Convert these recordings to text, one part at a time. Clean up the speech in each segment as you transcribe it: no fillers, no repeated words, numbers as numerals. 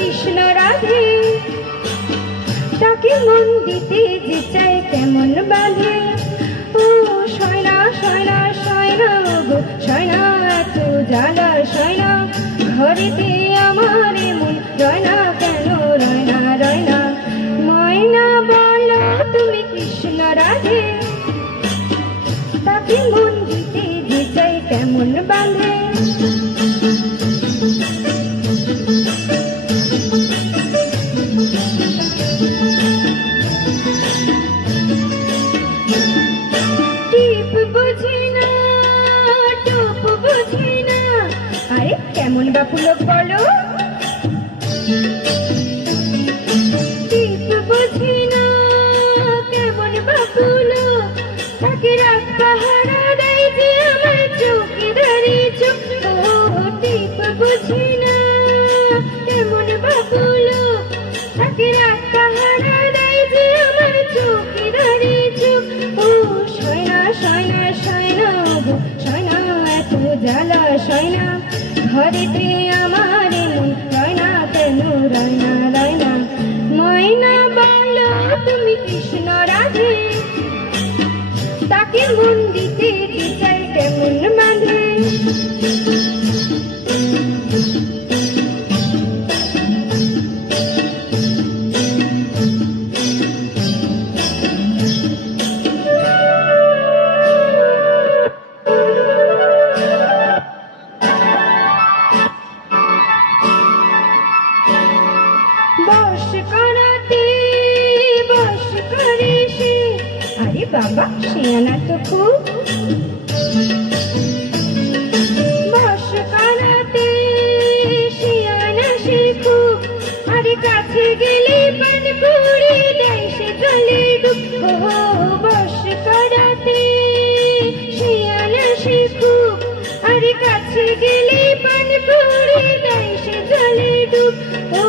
কৃষ্ণ রাধে, তাকে মন দিতে যে চাই কেমন বাঁধে। ও সয়না সয়না সয়না গো সয়না, এত জ্বালা সয়না, ঘরেতে আমার মন রয় না কেন, রয় না রয় না। ময়না বলো তুমি কৃষ্ণ রাধে, তাকে মন দিতে যে চাই কেমন বাঁধে। টিপ বুঝি না, টুপ বুঝি না, আরে কেমন বা পুলক বলো। টিপ বুঝি না, কেমন বা পুলক, তাকে রাত পাহারা দেয় যে আমার চৌকিদারি চোখ। ও টিপ বুঝি না, কেমন বা পুলক, তাকে রাত পাহারা দেয় যে আমার চৌকিদারি চোখ। ও সয়না সয়না সয়না গো সয়না, এত জ্বালা সয়না, ঘরেতে আমার মন রয় না কেন, রয় না রয় না। ময়না বলো তুমি কৃষ্ণ রাধে, তাকে মন দিতে যে চাই কেমন বাঁধে। বশ করাতে বশ করে সে, আরে বাবা শিয়ানা তো খুব। বশ করাতে শিয়ানা সে খুব, আরে কাছে গেলে পান করে দেয় সে জলে ডুব। ও বশ করাতে শিয়ানা সে খুব, আরে কাছে গেলে পান করে দেয় সে জলে ডুব। ও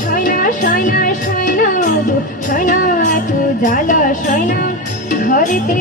সয়না সয়না সয়না গো সয়না, এত জ্বালা সয়না, ঘরেতে